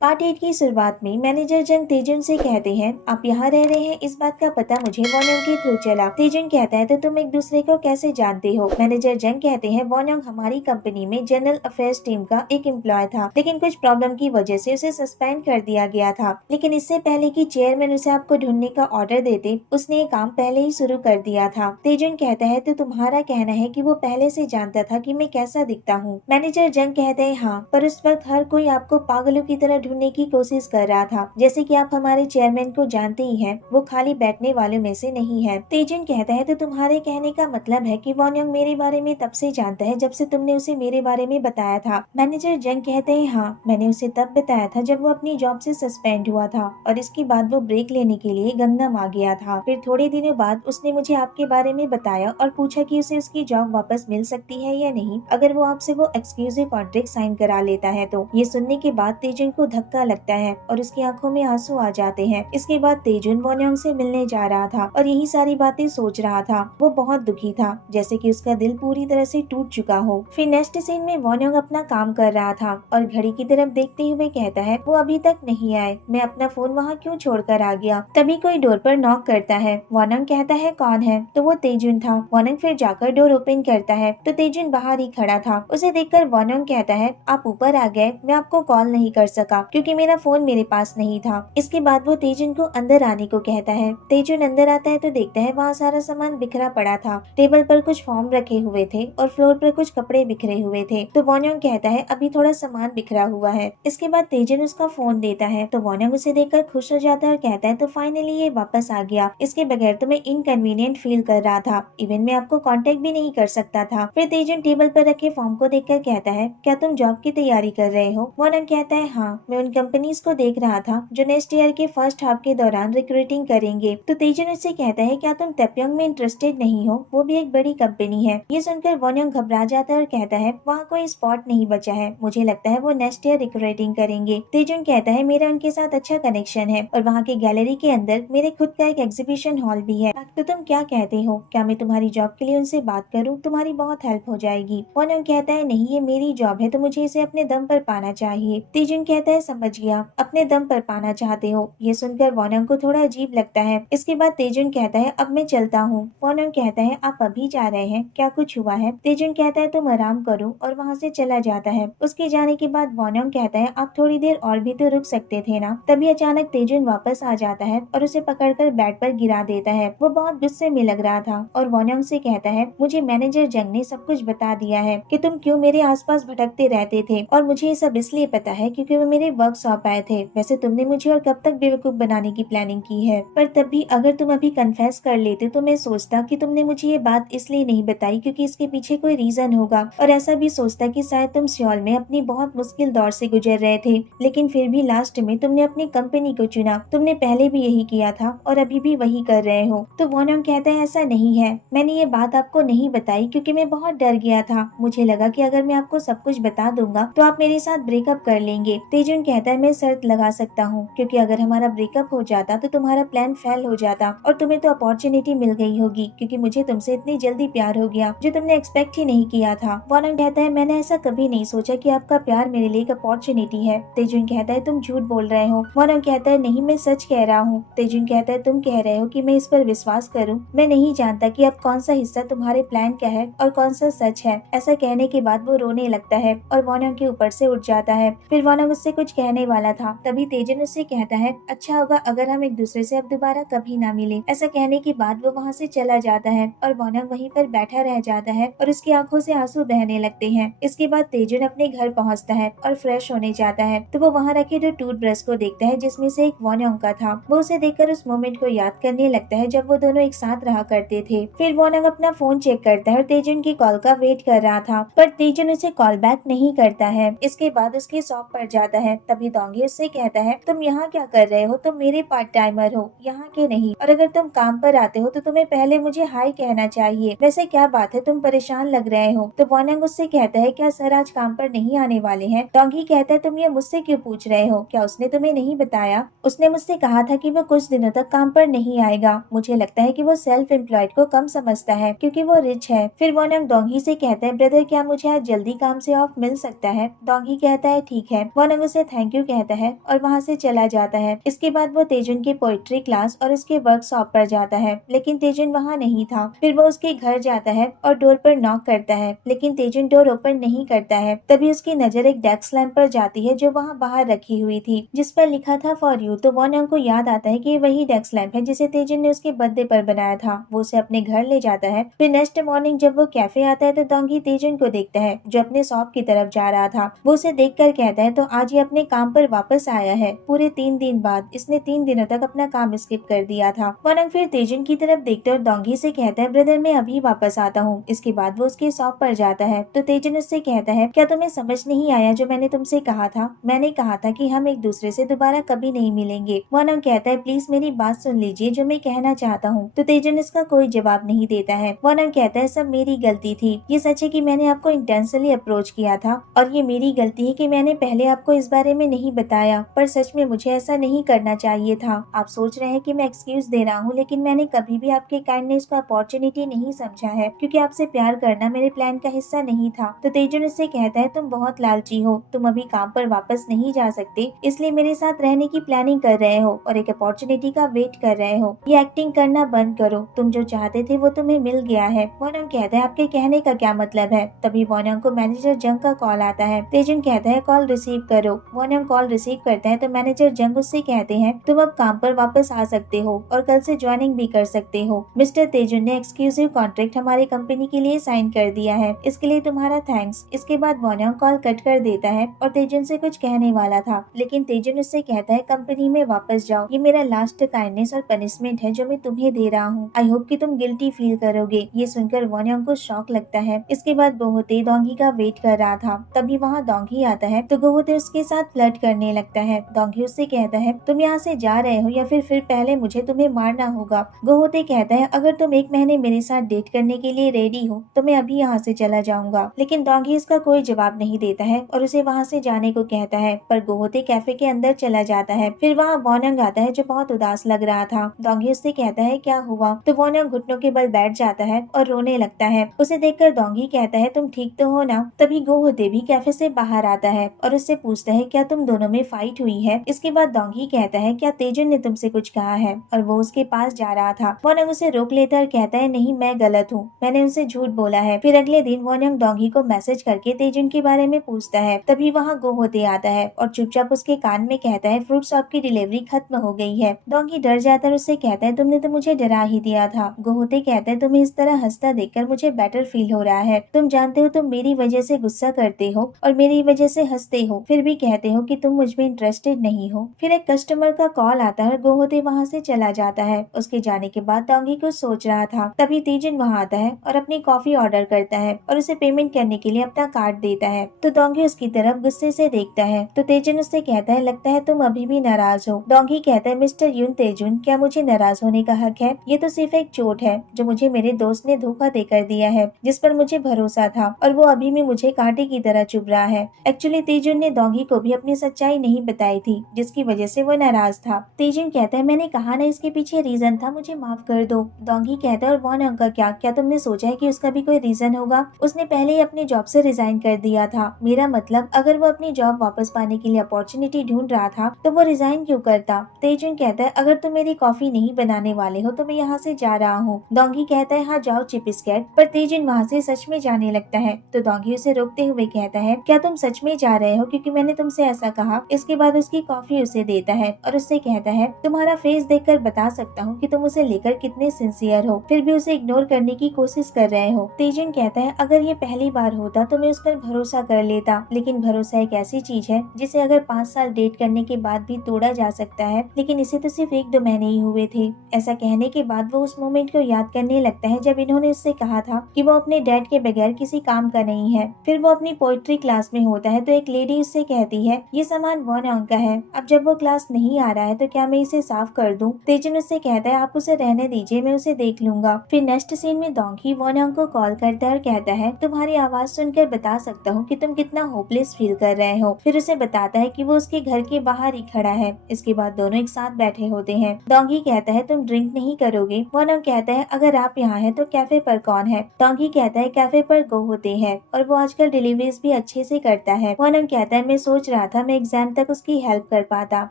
Part 8 की शुरुआत में मैनेजर जंग तेजुन से कहते हैं, आप यहाँ रह रहे हैं, इस बात का पता मुझे वॉन्योंग के थ्रू चला। तेजुन कहता है, तो तुम एक दूसरे को कैसे जानते हो? मैनेजर जंग कहते हैं, वॉन्योंग हमारी कंपनी में जनरल अफेयर्स टीम का एक एम्प्लॉय था, लेकिन कुछ प्रॉब्लम की वजह से उसे सस्पेंड कर दिया गया था। लेकिन इससे पहले कि चेयरमैन उसे आपको ढूंढने का ऑर्डर देते, उसने ये काम पहले ही शुरू कर दिया था। तेजुन कहता है, तो तुम्हारा कहना है कि वो पहले से जानता था कि मैं कैसा दिखता हूँ? मैनेजर जंग कहते हैं, हाँ, पर उस वक्त हर कोई आपको पागलों की तरह ढूंढने की कोशिश कर रहा था। जैसे कि आप हमारे चेयरमैन को जानते ही हैं, वो खाली बैठने वालों में से नहीं है। तेजुन कहता है, तो तुम्हारे कहने का मतलब है कि वॉन्योंग मेरे बारे में तब से जानता है जब से तुमने उसे मेरे बारे में बताया था। मैनेजर जंग कहते हैं, हाँ, मैंने उसे तब बताया था जब वो अपनी जॉब से सस्पेंड हुआ था और इसके बाद वो ब्रेक लेने के लिए गंगनाम आ गया था। फिर थोड़े दिनों बाद उसने मुझे आपके बारे में बताया और पूछा कि उसे उसकी जॉब वापस मिल सकती है या नहीं, अगर वो आपसे वो एक्सक्लूसिव कॉन्ट्रैक्ट साइन करा लेता है तो। ये सुनने के बाद तेजुन को धक्का लगता है और उसकी आंखों में आंसू आ जाते हैं। इसके बाद तेजुन वॉन्योंग से मिलने जा रहा था और यही सारी बातें सोच रहा था। वो बहुत दुखी था, जैसे कि उसका दिल पूरी तरह से टूट चुका हो। फिर नेक्स्ट सीन में वॉन्योंग अपना काम कर रहा था और घड़ी की तरफ देखते हुए कहता है, वो अभी तक नहीं आए, मैं अपना फोन वहाँ क्यों छोड़कर आ गया? तभी कोई डोर पर नॉक करता है। वॉन्योंग कहता है, कौन है? तो वो तेजुन था। वॉन्योंग फिर जाकर डोर ओपन करता है तो तेजुन बाहर ही खड़ा था। उसे देखकर वॉन्योंग कहता है, आप ऊपर आ गए, मैं आपको कॉल नहीं कर सका क्योंकि मेरा फोन मेरे पास नहीं था। इसके बाद वो तेजुन को अंदर आने को कहता है। तेजुन अंदर आता है तो देखता है वहाँ सारा सामान बिखरा पड़ा था। टेबल पर कुछ फॉर्म रखे हुए थे और फ्लोर पर कुछ कपड़े बिखरे हुए थे। तो वॉन्योंग कहता है, अभी थोड़ा सामान बिखरा हुआ है। इसके बाद तेजुन उसका फोन देता है तो वॉन्योंग उसे देखकर खुश हो जाता है और कहता है, तो फाइनली ये वापस आ गया। इसके बगैर तो मैं इनकन्वीनियंट फील कर रहा था, इवन मैं आपको कांटेक्ट भी नहीं कर सकता था। फिर तेजुन टेबल पर रखे फॉर्म को देखकर कहता है, क्या तुम जॉब की तैयारी कर रहे हो? वॉन्योंग कहता है, हाँ, मैं उन कंपनीज को देख रहा था जो नेक्स्ट ईयर के फर्स्ट हाफ के दौरान रिक्रूटिंग करेंगे। तो तेजुन उससे कहता है, क्या तुम तेप्योंग में इंटरेस्टेड नहीं हो? वो भी एक बड़ी कंपनी है। ये सुनकर वॉन्योंग घबरा जाता है और कहता है, वहाँ कोई स्पॉट नहीं बचा है, मुझे लगता है वो नेक्स्ट ईयर रिक्रूटिंग करेंगे। तेजुन कहता है, मेरा उनके साथ अच्छा कनेक्शन है और वहाँ की गैलरी के अंदर मेरे खुद का एक एग्जीबिशन हॉल भी है। तो तुम क्या कहते हो, क्या मैं तुम्हारी जॉब के लिए उनसे बात करूँ? तुम्हारी बहुत हेल्प हो जाएगी। वॉन्योंग कहता है, नहीं, ये मेरी जॉब है तो मुझे इसे अपने दम पर पाना चाहिए। तेजुन कहता है, समझ गया, अपने दम पर पाना चाहते हो। ये सुनकर वॉन्योंग को थोड़ा अजीब लगता है। इसके बाद तेजुन कहता है, अब मैं चलता हूँ। वॉन्योंग कहता है, आप अभी जा रहे हैं, क्या कुछ हुआ है? तेजुन कहता है, तुम आराम करो, और वहाँ से चला जाता है। उसके जाने के बाद वॉन्योंग कहता है, आप थोड़ी देर और भी तो रुक सकते थे ना। तभी अचानक तेजुन वापस आ जाता है और उसे पकड़कर बेड पर गिरा देता है। वो बहुत गुस्से में लग रहा था और वॉन्योंग से कहता है, मुझे मैनेजर जंग ने सब कुछ बता दिया है कि तुम क्यों मेरे आसपास भटकते रहते थे, और मुझे ये सब इसलिए पता है क्योंकि वो मेरे वर्कशॉप आए थे। वैसे तुमने मुझे और कब तक बेवकूफ बनाने की प्लानिंग की है, पर तब भी अगर तुम अभी कन्फेस कर लेते तो मैं सोचता कि तुमने मुझे ये बात इसलिए नहीं बताई क्योंकि इसके पीछे कोई रीजन होगा, और ऐसा भी सोचता कि शायद तुम सियोल में अपनी बहुत मुश्किल दौर से गुजर रहे थे, लेकिन फिर भी लास्ट में तुमने अपनी कंपनी को चुना। तुमने पहले भी यही किया था और अभी भी वही कर रहे हो। तो वॉन्योंग कहता है, ऐसा नहीं है, मैंने ये बात आपको नहीं बताई क्योंकि मैं बहुत डर गया था। मुझे लगा कि अगर मैं आपको सब कुछ बता दूंगा तो आप मेरे साथ ब्रेकअप कर लेंगे। तेजुन कहता है, मैं शर्त लगा सकता हूँ, क्योंकि अगर हमारा ब्रेकअप हो जाता तो तुम्हारा प्लान फेल हो जाता और तुम्हें तो अपॉर्चुनिटी मिल गई होगी, क्योंकि मुझे तुमसे इतनी जल्दी प्यार हो गया जो तुमने एक्सपेक्ट ही नहीं किया था। वॉन्योंग कहता है, मैंने ऐसा कभी नहीं सोचा कि आपका प्यार मेरे लिए एक अपॉर्चुनिटी है। तेजुन कहता है, तुम झूठ बोल रहे हो। वॉन्योंग कहता है, नहीं, मैं सच कह रहा हूँ। तेजुन कहता है, तुम कह रहे हो कि मैं इस पर विश्वास करूँ? मैं नहीं जानता कि अब कौन सा हिस्सा तुम्हारे प्लान का है और कौन सा सच है। ऐसा कहने के बाद वो रोने लगता है और वॉन्योंग के ऊपर से उठ जाता है। फिर वॉन्योंग उससे कुछ कहने वाला था, तभी तेजुन उससे कहता है, अच्छा होगा अगर हम एक दूसरे से अब दोबारा कभी ना मिले। ऐसा कहने के बाद वो वहाँ से चला जाता है और वॉन्योंग वहीं पर बैठा रह जाता है और उसकी आंखों से आंसू बहने लगते हैं। इसके बाद तेजुन अपने घर पहुँचता है और फ्रेश होने जाता है तो वो वहाँ रखे जो टूथब्रश को देखता है जिसमें से एक वॉन्योंग का था। वो उसे देखकर उस मोमेंट को याद करने लगता है जब वो दोनों एक साथ रहा करते थे। फिर वॉन्योंग अपना फोन चेक करता है और तेजुन की कॉल का वेट कर रहा था, पर तेजुन उसे कॉल बैक नहीं करता है। इसके बाद उसकी शॉप पर जाता है, तभी डोंगी उससे कहता है, तुम यहाँ क्या कर रहे हो? तुम मेरे पार्ट टाइमर हो, यहाँ के नहीं, और अगर तुम काम पर आते हो तो तुम्हें पहले मुझे हाई कहना चाहिए। वैसे क्या बात है, तुम परेशान लग रहे हो। तो वॉन्योंग उससे कहता है, क्या सर आज काम पर नहीं आने वाले हैं? डोंगी कहता है, तुम ये मुझसे क्यों पूछ रहे हो? क्या उसने तुम्हें नहीं बताया? उसने मुझसे कहा था कि वो कुछ दिनों तक काम पर नहीं आएगा। मुझे लगता है कि वो सेल्फ एम्प्लॉयड को कम समझता है क्योंकि वो रिच है। फिर वॉन्योंग डोंगी से कहता है, ब्रदर क्या मुझे आज जल्दी काम से ऑफ मिल सकता है? डोंगी कहता है, ठीक है। वॉन्योंग उसे थैंक यू कहता है और वहाँ से चला जाता है। इसके बाद वो तेजुन की पोइट्री क्लास और उसके वर्कशॉप पर जाता है, लेकिन तेजुन वहाँ नहीं था। फिर वो उसके घर जाता है और डोर पर नॉक करता है, लेकिन तेजुन डोर ओपन नहीं करता है। तभी उसकी नजर एक डेस्क लैंप पर जाती है जो वहाँ बाहर रखी हुई थी, जिस पर लिखा था फॉर यू। तो वॉन योंग को याद आता है कि ये वही डेस्क लैंप है जिसे तेजुन ने उसके बर्थडे पर बनाया था। वो उसे अपने घर ले जाता है। फिर नेक्स्ट मॉर्निंग जब वो कैफे आता है तो डोंगी तेजुन को देखता है जो अपने शॉप की तरफ जा रहा था। वो उसे देखकर कहता है तो आज ये अपने काम पर वापस आया है। पूरे 3 दिन बाद इसने 3 दिनों तक अपना काम स्किप कर दिया था। वॉन योंग फिर तेजुन की तरफ देखते और डोंगी से कहता है ब्रदर मैं अभी वापस आता हूँ। इसके बाद वो उसके शॉप पर जाता है तो तेजुन उससे कहता है क्या तुम्हें समझ नहीं आया जो मैंने तुमसे कहा था? मैंने कहा था कि हम एक दूसरे से दोबारा कभी नहीं मिलेंगे। वॉन योंग कहता है प्लीज मेरी बात सुन लीजिए जो मैं कहना चाहता हूँ। तो तेजुन इसका कोई जवाब नहीं देता है। वॉन योंग कहता है सब मेरी गलती थी। ये सच है कि मैंने आपको इंटेंशनली अप्रोच किया था और ये मेरी गलती है कि मैंने पहले आपको इस बारे में नहीं बताया, पर सच में मुझे ऐसा नहीं करना चाहिए था। आप सोच रहे हैं कि मैं एक्सक्यूज दे रहा हूँ, लेकिन मैंने कभी भी आपके काइंडनेस को अपॉर्चुनिटी नहीं समझा है, क्योंकि आपसे प्यार करना मेरे प्लान का हिस्सा नहीं था। तो तेजुन उससे कहता है तुम बहुत लालची हो, तुम अभी काम पर वापस नहीं जा सकते, इसलिए मेरे साथ रहने की प्लानिंग कर रहे हो और एक अपॉर्चुनिटी का वेट कर रहे हो। ये एक्टिंग करना बंद करो, तुम जो चाहते थे वो तुम्हें मिल गया है। वॉन योंग कहता है आपके कहने का क्या मतलब है? तभी वॉन योंग को मैनेजर जंग का कॉल आता है। तेजुन कहता है कॉल रिसीव करो। वॉन योंग कॉल रिसीव करता है तो मैनेजर जंग उससे कहते हैं तुम अब काम पर वापस आ सकते हो और कल से ज्वाइनिंग भी कर सकते हो। मिस्टर तेजुन ने एक्सक्लूसिव कॉन्ट्रैक्ट हमारी कंपनी के लिए साइन कर दिया है, इसके लिए तुम्हारा थैंक्स। इसके बाद वॉन योंग कॉल कट कर देता है और तेजुन से कुछ कहने वाला था, लेकिन तेजुन उससे कहता है कंपनी में वापस जाओ, ये मेरा लास्ट काइंडनेस और पनिशमेंट है जो मैं तुम्हें दे रहा हूँ। आई होप कि तुम गिल्टी फील करोगे। ये सुनकर वॉन योंग को शॉक लगता है। इसके बाद गोहोते डोंगी का वेट कर रहा था। तभी वहाँ डोंगी आता है तो गोहोते उसके साथ फ्लर्ट करने लगता है। डोंगी उससे कहता है तुम यहाँ से जा रहे हो या फिर पहले मुझे तुम्हें मारना होगा। गोहोते कहता है अगर तुम 1 महीने मेरे साथ डेट करने के लिए रेडी हो तो मैं अभी यहाँ से चला जाऊंगा। लेकिन डोंगी इसका कोई जवाब नहीं देता है और उसे वहाँ से जाने को कहता है, पर गोहोते कैफे के अंदर चला जाता है। फिर वहाँ वॉन योंग आता है जो बहुत उदास लग रहा था। डोंगी उससे कहता है क्या हुआ? तो वॉन योंग घुटनों के बल बैठ जाता है और रोने लगता है। उसे देखकर डोंगी कहता है तुम ठीक तो हो ना? तभी गोहोते भी कैफे से बाहर आता है और उससे पूछता है क्या तुम दोनों में फाइट हुई है? इसके बाद डोंगी कहता है क्या तेजुन ने तुमसे कुछ कहा है? और वो उसके पास जा रहा था। वॉन योंग उसे रोक लेता और कहता है नहीं मैं गलत हूँ, मैंने उनसे झूठ बोला है। फिर अगले दिन वॉन योंग डोंगी को मैसेज करके तेजुन के बारे में पूछता है। तभी वहाँ गोहोते आता है और चुपचाप उसके कान में कहता है फ्रूट शॉप की डिलीवरी खत्म हो गई है। डोंगी डर जाता है, उससे कहता है तुमने तो मुझे डरा ही दिया था। गोहोते कहता है तुम्हें इस तरह हंसता देखकर मुझे बेटर फील हो रहा है। तुम जानते हो तुम मेरी वजह से गुस्सा करते हो और मेरी वजह से हंसते हो, फिर भी कहते हो कि तुम मुझ में इंटरेस्टेड नहीं हो। फिर एक कस्टमर का कॉल आता है और गोहोते वहाँ से चला जाता है। उसके जाने के बाद डोंगी कुछ सोच रहा था। तभी तेजुन वहाँ आता है और अपनी कॉफी ऑर्डर करता है और उसे पेमेंट करने के लिए अपना कार्ड देता है। तो डोंगी उसकी तरफ गुस्से से देखता है। तो तेजुन उससे कहता है लगता है तुम अभी भी नाराज हो। डोंगी कहता है मिस्टर यून तेजुन क्या मुझे नाराज होने का हक है? ये तो सिर्फ एक चोट है जो मुझे मेरे दोस्त ने धोखा देकर दिया है, जिस पर मुझे भरोसा था और वो अभी भी मुझे कांटे की तरह चुभ रहा है। एक्चुअली तेजुन ने डोंगी को भी अपनी सच्चाई नहीं बताई थी, जिसकी वजह से वो नाराज था। तेजुन कहता है मैंने कहा ना इसके पीछे रीजन था, मुझे माफ कर दो। डोंगी कहता है और वॉन योंग का क्या तुमने सोचा है कि उसका भी कोई रीजन होगा? उसने पहले ही अपने जॉब से रिजाइन कर दिया था। मेरा मतलब अगर वो अपनी जॉब वापस पाने के लिए अपॉर्चुनिटी ढूंढ रहा था तो वो रिजाइन क्यों करता? तेजुन कहता है अगर तुम मेरी कॉफी नहीं बनाने वाले हो तो मैं यहाँ से जा रहा हूँ। डोंगी कहता है हाँ जाओ चिपस्कैट, पर तेजुन वहाँ से सच में जाने लगता है। तो डोंगी उसे रोकते हुए कहता है क्या तुम सच में जा रहे हो क्योंकि मैंने तुमसे ऐसा कहा? इसके बाद उसकी कॉफी उसे देता है और उससे कहता है तुम्हारा फेस देखकर बता सकता हूँ कि तुम उसे लेकर कितने सिंसियर हो, फिर भी उसे इग्नोर करने की कोशिश कर रहे हो। तेजुन कहता है अगर ये पहली बार होता तो मैं उस पर भरोसा कर लेता, लेकिन भरोसा एक ऐसी चीज है जिसे अगर 5 साल डेट करने के बाद भी तोड़ा जा सकता है, लेकिन इसे तो सिर्फ 1-2 महीने ही हुए थे। ऐसा कहने के बाद वो उस मोमेंट को याद करने लगता है जब इन्होंने उससे कहा था कि वो अपने डैड के बगैर किसी काम का नहीं है। फिर वो अपनी पोइट्री क्लास में होता है तो एक लेडी उससे कहती है ये सामान वॉन योंग का है, अब जब वो क्लास नहीं आ रहा है तो क्या मैं इसे साफ कर दूं? तेजुन उससे कहता है आप उसे रहने दीजिए, मैं उसे देख लूंगा। फिर नेक्स्ट सीन में डोंगी वॉन योंग को कॉल करता है और कहता है तुम्हारी आवाज सुनकर बता सकता हूँ कि तुम कितना होपलेस फील कर रहे हो। फिर उसे बताता है कि वो उसके घर के बाहर ही खड़ा है। इसके बाद दोनों एक साथ बैठे होते हैं। डोंगी कहता है तुम ड्रिंक नहीं करोगे? वॉन योंग कहता है अगर आप यहाँ है तो कैफे पर कौन है? डोंगी कहता है कैफे पर गोहोते हैं और वो आजकल डिलीवरीज भी अच्छे से करता है। वॉन योंग कहता है मैं सोच रहा रहा था मैं एग्जाम तक उसकी हेल्प कर पाता,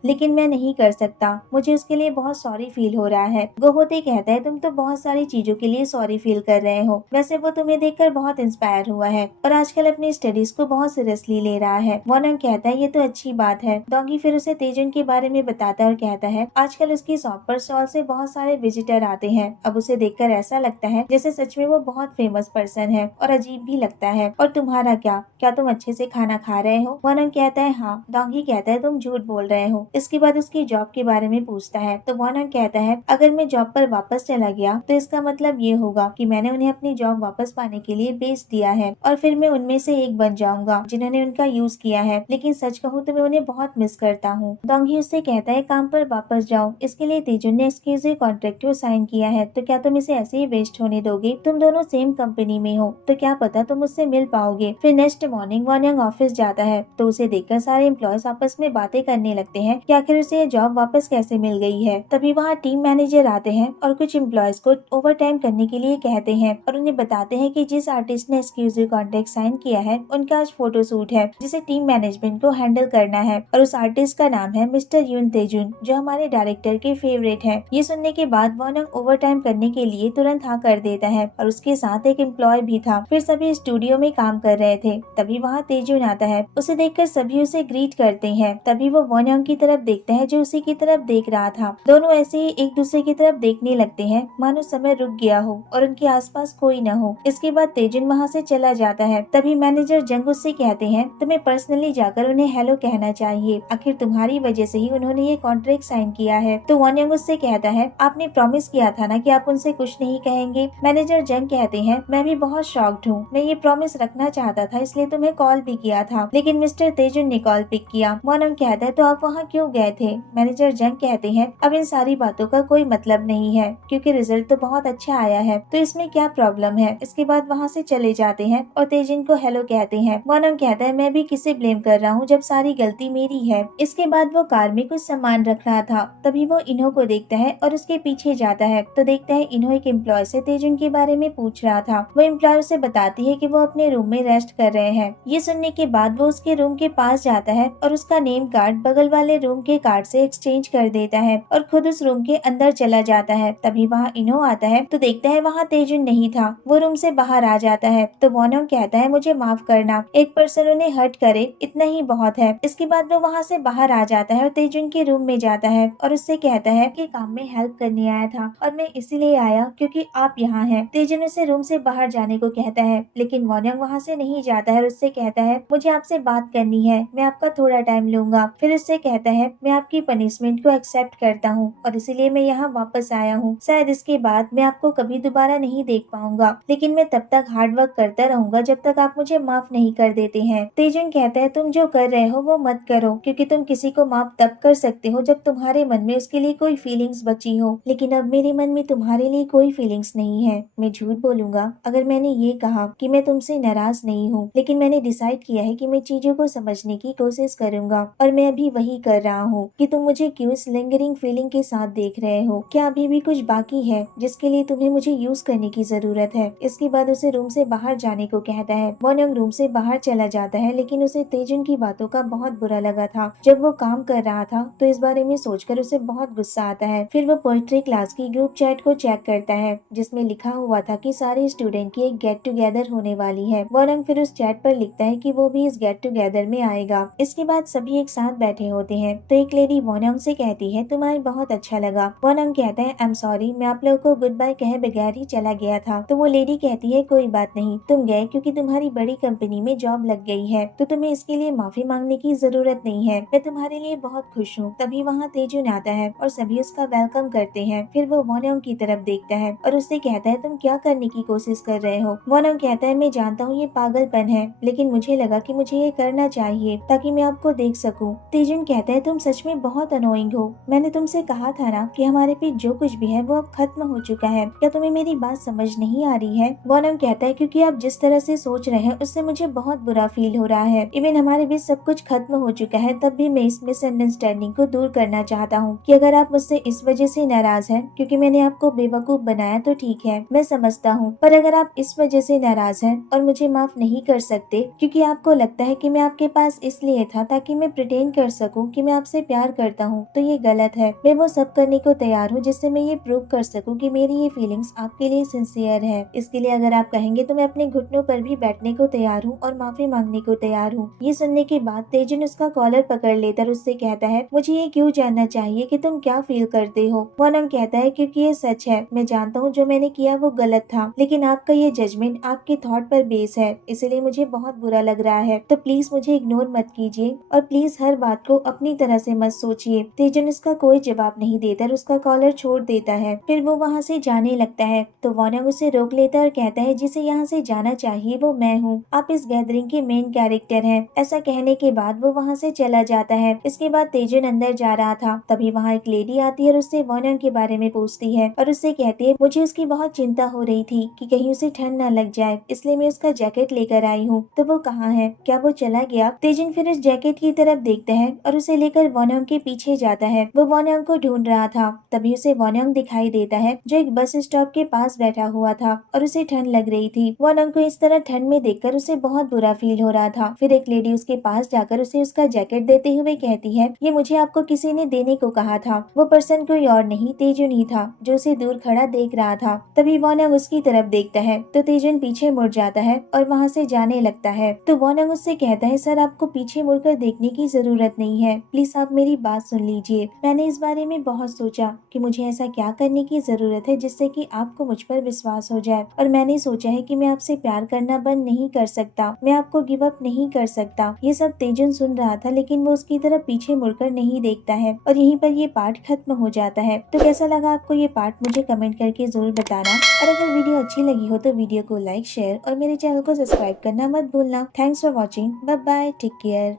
लेकिन मैं नहीं कर सकता। मुझे उसके लिए बहुत सॉरी फील हो रहा है। गोहोते कहता है तुम तो बहुत सारी चीजों के लिए सॉरी फील कर रहे हो। वैसे वो तुम्हें देखकर बहुत इंस्पायर हुआ है और आजकल अपनी स्टडीज को बहुत सीरियसली ले रहा है। वॉनम कहता है ये तो अच्छी बात है। डोंगी फिर उसे तेजुन के बारे में बताता है और कहता है आजकल उसकी शॉप पर स्टॉल से बहुत सारे विजिटर आते हैं। अब उसे देखकर ऐसा लगता है जैसे सच में वो बहुत फेमस पर्सन है और अजीब भी लगता है। और तुम्हारा क्या तुम अच्छे से खाना खा रहे हो? वॉनम कहता है हाँ। डोंगी कहता है तुम झूठ बोल रहे हो। इसके बाद उसकी जॉब के बारे में पूछता है तो वॉनम कहता है अगर मैं जॉब पर वापस चला गया तो इसका मतलब ये होगा कि मैंने उन्हें अपनी जॉब वापस पाने के लिए बेच दिया है और फिर मैं उनमें से एक बन जाऊंगा जिन्होंने उनका यूज किया है। लेकिन सच कहूँ तो मैं उन्हें बहुत मिस करता हूँ। डोंगी उससे कहता है काम पर वापस जाओ। इसके लिए तेजुन ने एक्सक्लूसिव कॉन्ट्रैक्ट को साइन किया है तो क्या तुम इसे ऐसे ही वेस्ट होने दोगे? तुम दोनों सेम कंपनी में हो तो क्या पता तुम उससे मिल पाओगे। फिर नेक्स्ट मॉर्निंग वॉन्ग ऑफिस जाता है तो उसे देखकर सारे एम्प्लॉयज आपस में बातें करने लगते हैं कि आखिर उसे जॉब वापस कैसे मिल गई है। तभी वहाँ टीम मैनेजर आते हैं और कुछ एम्प्लॉयज को ओवर टाइम करने के लिए कहते हैं और उन्हें बताते हैं कि जिस आर्टिस्ट ने एक्सक्लूसिव कॉन्ट्रैक्ट साइन किया है उनका आज फोटो शूट है जिसे टीम मैनेजमेंट को हैंडल करना है और उस आर्टिस्ट का नाम है मिस्टर यून तेजुन जो हमारे डायरेक्टर के फेवरेट है। ये सुनने के बाद वॉनग ओवर टाइम करने के लिए तुरंत हाँ कर देता है और उसके साथ एक एम्प्लॉय भी था। फिर सभी स्टूडियो में काम कर रहे थे। तभी वहाँ तेजुन आता है। उसे देखकर सभी उसे ग्रीट करते हैं। तभी वो वॉनग की तरफ देखता है जो उसी की तरफ देख रहा था। दोनों ऐसे ही एक दूसरे की तरफ देखने लगते हैं मानो समय रुक गया हो और उनके आसपास कोई न हो। इसके बाद तेजुन वहाँ से चला जाता है। तभी मैनेजर जंग उससे कहते हैं तुम्हें पर्सनली जाकर उन्हें हेलो कहना चाहिए। आखिर तुम्हारी वजह से ही उन्होंने ये कॉन्ट्रैक्ट साइन किया है। तो वॉन्ग उससे कहता है आपने प्रॉमिस किया था ना कि आप उनसे कुछ नहीं कहेंगे। मैनेजर जंग कहते हैं मैं भी बहुत शॉक्ड हूँ। मैं ये प्रॉमिस रखना चाहता था इसलिए तुम्हें कॉल भी किया था लेकिन मिस्टर तेजुन ने कॉल पिक किया। वॉन्ग कहता है तो आप वहाँ क्यों गए थे? मैनेजर जंग कहते हैं अब इन सारी बातों का कोई मतलब नहीं है क्योंकि रिजल्ट तो बहुत अच्छा आया है तो इसमें क्या प्रॉब्लम है। इसके बाद वहाँ से चले जाते हैं और तेजुन को हेलो कहते हैं। वॉन्ग कहता है मैं भी किसे ब्लेम कर रहा हूँ जब सारी गलती मेरी है। इसके बाद वो कार में कुछ सामान रख रहा था। तभी वो इन्हो को देखता है और उसके पीछे जाता है तो देखता है इन्हो एक एम्प्लॉय से तेजुन के बारे में पूछ रहा था। वो एम्प्लॉय उसे बताती है कि वो अपने रूम में रेस्ट कर रहे हैं। ये सुनने के बाद वो उसके रूम के पास जाता है और उसका नेम कार्ड बगल वाले रूम के कार्ड से एक्सचेंज कर देता है और खुद उस रूम के अंदर चला जाता है। तभी वहाँ इन्हो आता है तो देखता है वहाँ तेजुन नहीं था। वो रूम से बाहर आ जाता है तो वॉन्ग कहता है मुझे माफ करना, एक पर्सन उन्हें हर्ट करे इतना ही बहुत है। इसके बाद वो वहाँ से बाहर आ जाता है और तेजुन के रूम में जाता है और उससे कहता है कि काम में हेल्प करने आया था और मैं इसीलिए आया क्योंकि आप यहाँ हैं। तेजुन उसे रूम से बाहर जाने को कहता है लेकिन वॉन्ग वहाँ से नहीं जाता है और उससे कहता है मुझे आपसे बात करनी है, मैं आपका थोड़ा टाइम लूंगा। फिर उससे कहता है मैं आपकी पनिशमेंट को एक्सेप्ट करता हूँ और इसीलिए मैं यहाँ वापस आया हूँ। शायद इसके बाद मैं आपको कभी दोबारा नहीं देख पाऊंगा लेकिन मैं तब तक हार्ड वर्क करता रहूंगा जब तक आप मुझे माफ नहीं कर देते हैं। तेजुन कहता है तुम जो कर रहे हो वो मत करो क्योंकि तुम किसी को माफ तब कर सकते हो जब तुम्हारे मन में उसके लिए कोई फीलिंग्स बची हो, लेकिन अब मेरे मन में तुम्हारे लिए कोई फीलिंग्स नहीं है। मैं झूठ बोलूंगा अगर मैंने ये कहा कि मैं तुमसे नाराज नहीं हूँ, लेकिन मैंने डिसाइड किया है कि मैं चीजों को समझने की कोशिश करूंगा और मैं अभी वही कर रहा हूँ कि तुम मुझे क्यों इस लिंगरिंग फीलिंग के साथ देख रहे हो। क्या अभी भी कुछ बाकी है जिसके लिए तुम्हें मुझे यूज करने की जरूरत है? इसके बाद उसे रूम से बाहर जाने को कहता है। वॉन्ग रूम से बाहर चला जाता है लेकिन उसे तेजुन की बातों का बहुत बुरा लगा था। जब वो काम कर रहा था तो इस बारे में सोचकर उसे बहुत गुस्सा आता है। फिर वो पोएट्री क्लास की ग्रुप चैट को चेक करता है जिसमें लिखा हुआ था कि सारे स्टूडेंट की एक गेट टुगेदर होने वाली है। वॉन्ग फिर उस चैट पर लिखता है कि वो भी इस गेट टुगेदर में आएगा। इसके बाद सभी एक साथ बैठे होते हैं तो एक लेडी वॉन्ग से कहती है तुम्हें बहुत अच्छा लगा। वॉन्ग कहता है आई एम सॉरी, मैं आप लोगों को गुड बाय कहे बगैर ही चला गया था। तो वो लेडी कहती है कोई बात नहीं, तुम गए क्योंकि तुम्हारी बड़ी कंपनी में जॉब लग गई है तो तुम्हें इसके लिए माफी मांगने की जरूरत नहीं है। मैं तुम्हारे लिए बहुत खुश हूँ। तभी वहाँ तेजुन आता है और सभी उसका वेलकम करते हैं। फिर वो वॉन्ग की तरफ देखता है और उससे कहता है तुम क्या करने की कोशिश कर रहे हो? वॉन्ग कहता है मैं जानता हूँ ये पागलपन है लेकिन मुझे लगा कि मुझे ये करना चाहिए ताकि मैं आपको देख सकूं। तेजुन कहता है तुम सच में बहुत अनोइंग हो। मैंने तुमसे कहा था ना कि हमारे बीच जो कुछ भी है वो अब खत्म हो चुका है। क्या तुम्हें मेरी बात समझ नहीं आ रही है? वॉन्ग कहता है क्योंकि आप जिस तरह से सोच रहे हैं उससे मुझे बहुत बुरा फील हो रहा है। इवन हमारे बीच सब कुछ खत्म हो चुका है तब भी मैं इस मिसअंडरस्टैंडिंग को दूर करना चाहता हूँ कि अगर आप मुझसे इस वजह से नाराज हैं क्योंकि मैंने आपको बेवकूफ बनाया तो ठीक है, मैं समझता हूँ, पर अगर आप इस वजह से नाराज हैं और मुझे माफ नहीं कर सकते क्योंकि आपको लगता है कि मैं आपके पास इस इसलिए था ताकि मैं प्रिटेंड कर सकूं कि मैं आपसे प्यार करता हूं, तो ये गलत है। मैं वो सब करने को तैयार हूं जिससे मैं ये प्रूव कर सकूं कि मेरी ये फीलिंग्स आपके लिए सिंसियर है। इसके लिए अगर आप कहेंगे तो मैं अपने घुटनों पर भी बैठने को तैयार हूँ और माफी मांगने को तैयार हूँ। ये सुनने के बाद तेजुन उसका कॉलर पकड़ लेता और उससे कहता है, मुझे ये क्यों जानना चाहिए कि तुम क्या फील करते हो। वॉनम कहता है, क्योंकि ये सच है, मैं जानता हूँ जो मैंने किया वो गलत था, लेकिन आपका ये जजमेंट आपके थॉट पर बेस है, इसलिए मुझे बहुत बुरा लग रहा है। तो प्लीज मुझे इग्नोर मत कीजिए और प्लीज हर बात को अपनी तरह से मत सोचिए। तेजुन उसका कोई जवाब नहीं देता और उसका कॉलर छोड़ देता है। फिर वो वहाँ से जाने लगता है तो वॉनम उसे रोक लेता और कहता है, जिसे यहाँ से जाना चाहिए वो मैं हूँ, आप इस गैदरिंग के मेन कैरेक्टर हैं। ऐसा कहने के बाद वो वहाँ से चला जाता है। इसके बाद तेजुन अंदर जा रहा था, तभी वहाँ एक लेडी आती है और उससे वॉनम के बारे में पूछती है और उससे कहती है, मुझे उसकी बहुत चिंता हो रही थी कि कहीं उसे ठंड न लग जाए, इसलिए मैं उसका जैकेट लेकर आई हूँ। तो वो कहाँ है, क्या वो चला गया? तेजुन फिर उस जैकेट की तरफ देखता है और उसे लेकर वॉनम के पीछे जाता है। वो वॉनम को ढूंढ रहा था, तभी उसे वॉनम दिखाई देता है जो एक बस स्टॉप के पास बैठा हुआ था और उसे ठंड लग रही थी। वॉनम को इस तरह ठंड में देखकर उसे बहुत बुरा फील हो रहा था। फिर एक लेडी उसके पास जाकर उसे उसका जैकेट देते हुए कहती है, ये मुझे आपको किसी ने देने को कहा था। वो पर्सन कोई और नहीं तेजुन ही था जो उसे दूर खड़ा देख रहा था। तभी वॉनम उसकी तरफ देखता है तो तेजुन पीछे मुड़ जाता है और वहाँ से जाने लगता है। तो वॉनम उससे कहता है, सर आपको पीछे मुड़कर देखने की जरूरत नहीं है, प्लीज आप मेरी बात सुन लीजिए। मैंने इस बारे में बहुत सोचा कि मुझे ऐसा क्या करने की जरूरत है जिससे कि आपको मुझ पर विश्वास हो जाए, और मैंने सोचा है कि मैं आपसे प्यार करना बंद नहीं कर सकता, मैं आपको गिव अप नहीं कर सकता। ये सब तेजुन सुन रहा था लेकिन वो उसकी तरफ पीछे मुड़कर नहीं देखता है और यहीं पर ये पार्ट खत्म हो जाता है। तो कैसा लगा आपको ये पार्ट मुझे कमेंट करके जरूर बताना, और अगर वीडियो अच्छी लगी हो तो वीडियो को लाइक, शेयर और मेरे चैनल को सब्सक्राइब करना मत भूलना। Thanks for watching, bye bye, take care.